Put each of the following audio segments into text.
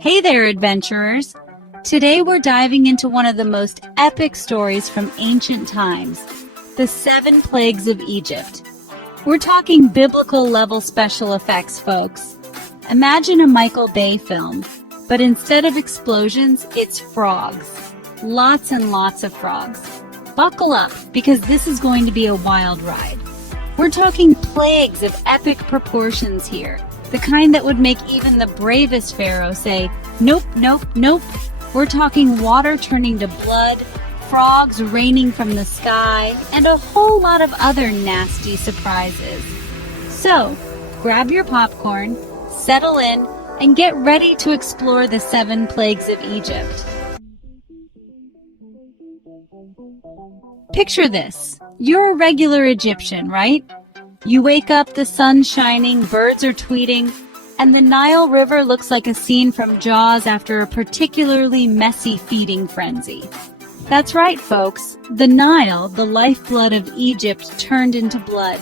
Hey there, adventurers! Today we're diving into one of the most epic stories from ancient times, the 7 Plagues of Egypt. We're talking biblical-level special effects, folks. Imagine a Michael Bay film, but instead of explosions, it's frogs. Lots and lots of frogs. Buckle up, because this is going to be a wild ride. We're talking plagues of epic proportions here. The kind that would make even the bravest pharaoh say, nope, nope, nope. We're talking water turning to blood, frogs raining from the sky, and a whole lot of other nasty surprises. So, grab your popcorn, settle in, and get ready to explore the 7 Plagues of Egypt. Picture this. You're a regular Egyptian, right? You wake up, the sun's shining, birds are tweeting, and the Nile River looks like a scene from Jaws after a particularly messy feeding frenzy. That's right, folks. The Nile, the lifeblood of Egypt, turned into blood.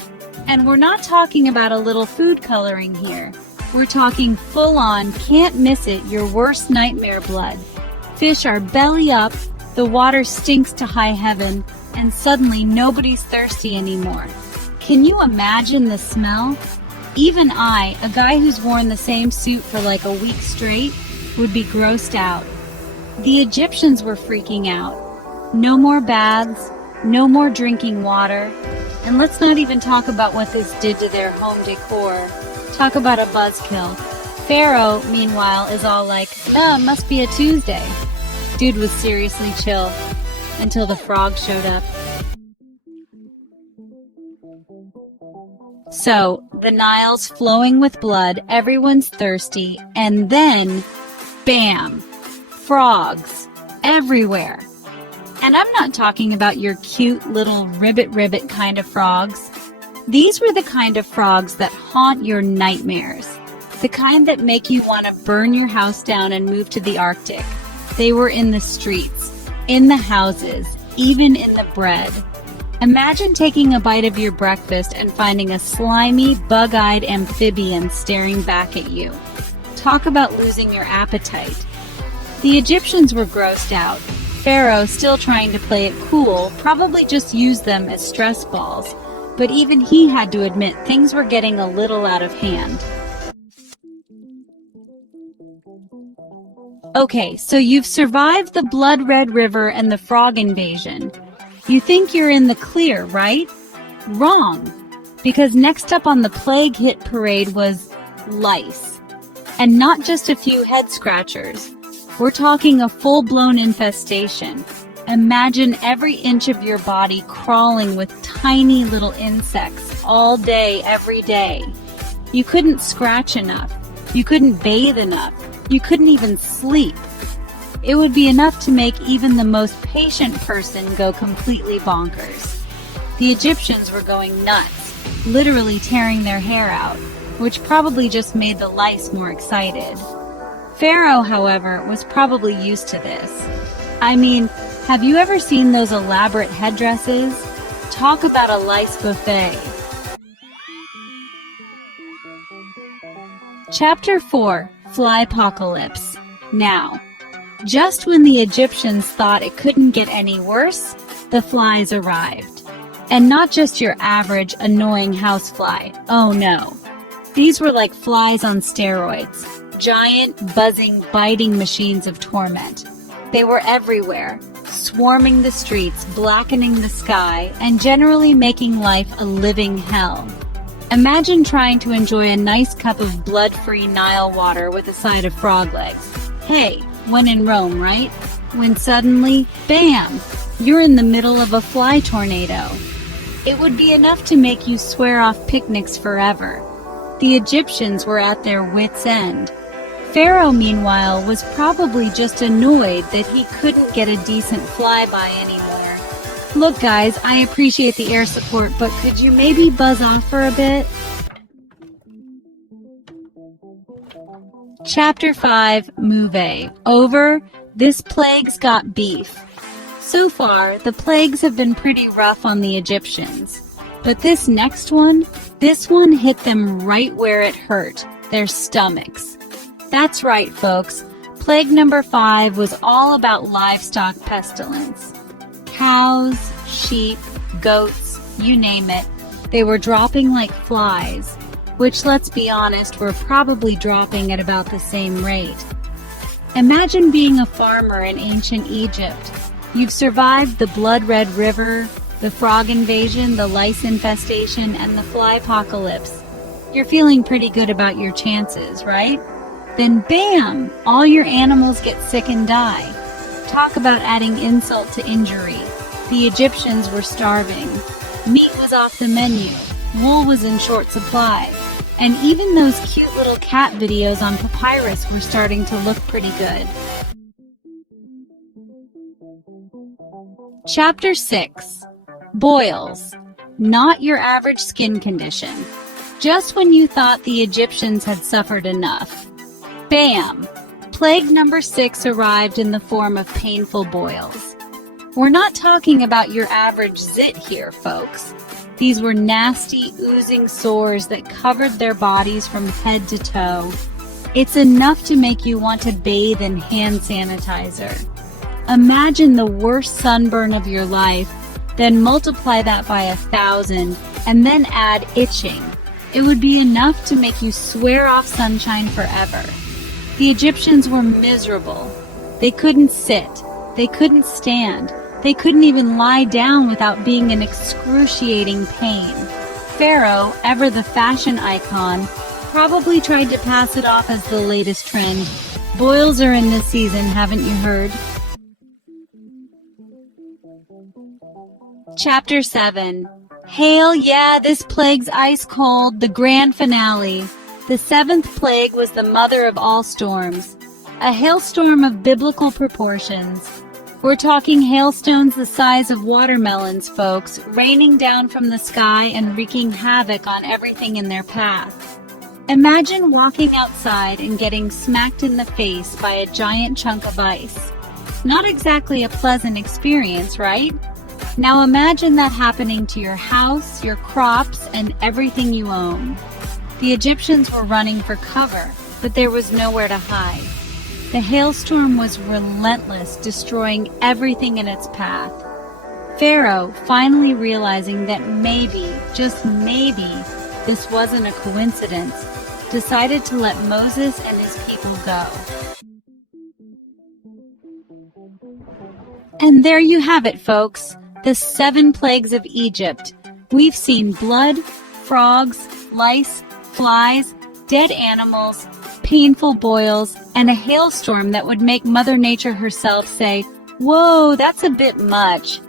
And we're not talking about a little food coloring here. We're talking full-on, can't miss it, your worst nightmare blood. Fish are belly up, the water stinks to high heaven, and suddenly nobody's thirsty anymore. Can you imagine the smell? Even I, a guy who's worn the same suit for like a week straight, would be grossed out. The Egyptians were freaking out. No more baths, no more drinking water, and let's not even talk about what this did to their home decor. Talk about a buzzkill. Pharaoh, meanwhile, is all like, oh, must be a Tuesday. Dude was seriously chill, until the frog showed up. So, the Nile's flowing with blood, everyone's thirsty, and then, bam! Frogs. Everywhere. And I'm not talking about your cute little ribbit kind of frogs. These were the kind of frogs that haunt your nightmares. The kind that make you want to burn your house down and move to the Arctic. They were in the streets, in the houses, even in the bread. Imagine taking a bite of your breakfast and finding a slimy, bug-eyed amphibian staring back at you. Talk about losing your appetite. The Egyptians were grossed out. Pharaoh, still trying to play it cool, probably just used them as stress balls. But even he had to admit things were getting a little out of hand. Okay, so you've survived the blood-red river and the frog invasion. You think you're in the clear, right? Wrong. Because next up on the plague hit parade was lice. And not just a few head scratchers. We're talking a full-blown infestation. Imagine every inch of your body crawling with tiny little insects all day, every day. You couldn't scratch enough. You couldn't bathe enough. You couldn't even sleep. It would be enough to make even the most patient person go completely bonkers. The Egyptians were going nuts, literally tearing their hair out, which probably just made the lice more excited. Pharaoh, however, was probably used to this. I mean, have you ever seen those elaborate headdresses? Talk about a lice buffet. Chapter 4, Flypocalypse. Now, just when the Egyptians thought it couldn't get any worse, the flies arrived. And not just your average, annoying housefly. Oh no. These were like flies on steroids. Giant, buzzing, biting machines of torment. They were everywhere, swarming the streets, blackening the sky, and generally making life a living hell. Imagine trying to enjoy a nice cup of blood-free Nile water with a side of frog legs. Hey, when in Rome, right? When suddenly, bam, you're in the middle of a fly tornado. It would be enough to make you swear off picnics forever. The Egyptians were at their wits' end. Pharaoh, meanwhile, was probably just annoyed that he couldn't get a decent flyby anymore. Look, guys, I appreciate the air support, but could you maybe buzz off for a bit? Chapter 5, Move. Over. This plague's got beef. So far, the plagues have been pretty rough on the Egyptians. But this next one hit them right where it hurt, their stomachs. That's right, folks. Plague number 5 was all about livestock pestilence. Cows, sheep, goats, you name it. They were dropping like flies, which, let's be honest, were probably dropping at about the same rate. Imagine being a farmer in ancient Egypt. You've survived the blood-red river, the frog invasion, the lice infestation, and the fly apocalypse. You're feeling pretty good about your chances, right? Then bam! All your animals get sick and die. Talk about adding insult to injury. The Egyptians were starving. Meat was off the menu. Wool was in short supply. And even those cute little cat videos on papyrus were starting to look pretty good. Chapter 6. Boils. Not your average skin condition. Just when you thought the Egyptians had suffered enough. Bam! Plague number 6 arrived in the form of painful boils. We're not talking about your average zit here, folks. These were nasty, oozing sores that covered their bodies from head to toe. It's enough to make you want to bathe in hand sanitizer. Imagine the worst sunburn of your life, then multiply that by 1,000, and then add itching. It would be enough to make you swear off sunshine forever. The Egyptians were miserable. They couldn't sit. They couldn't stand. They couldn't even lie down without being in excruciating pain. Pharaoh, ever the fashion icon, probably tried to pass it off as the latest trend. Boils are in this season, haven't you heard? Chapter 7. Hail, yeah, this plague's ice cold, the grand finale. The 7th plague was the mother of all storms. A hailstorm of biblical proportions. We're talking hailstones the size of watermelons, folks, raining down from the sky and wreaking havoc on everything in their path. Imagine walking outside and getting smacked in the face by a giant chunk of ice. Not exactly a pleasant experience, right? Now imagine that happening to your house, your crops, and everything you own. The Egyptians were running for cover, but there was nowhere to hide. The hailstorm was relentless, destroying everything in its path. Pharaoh, finally realizing that maybe, just maybe, this wasn't a coincidence, decided to let Moses and his people go. And there you have it, folks, the 7 plagues of Egypt. We've seen blood, frogs, lice, flies, dead animals, painful boils, and a hailstorm that would make Mother Nature herself say, "Whoa, that's a bit much."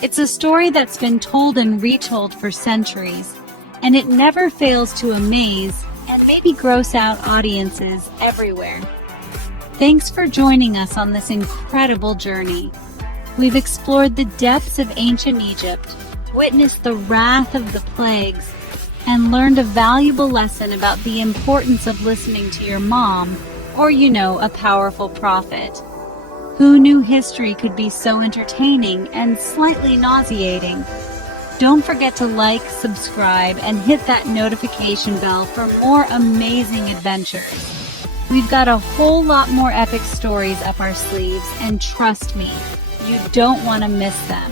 It's a story that's been told and retold for centuries, and it never fails to amaze and maybe gross out audiences everywhere. Thanks for joining us on this incredible journey. We've explored the depths of ancient Egypt, witnessed the wrath of the plagues, and learned a valuable lesson about the importance of listening to your mom, or, a powerful prophet. Who knew history could be so entertaining and slightly nauseating? Don't forget to like, subscribe, and hit that notification bell for more amazing adventures. We've got a whole lot more epic stories up our sleeves, and trust me, you don't want to miss them.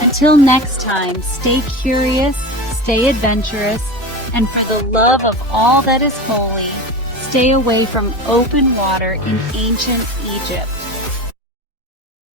Until next time, stay curious, stay adventurous, and for the love of all that is holy, stay away from open water in ancient Egypt.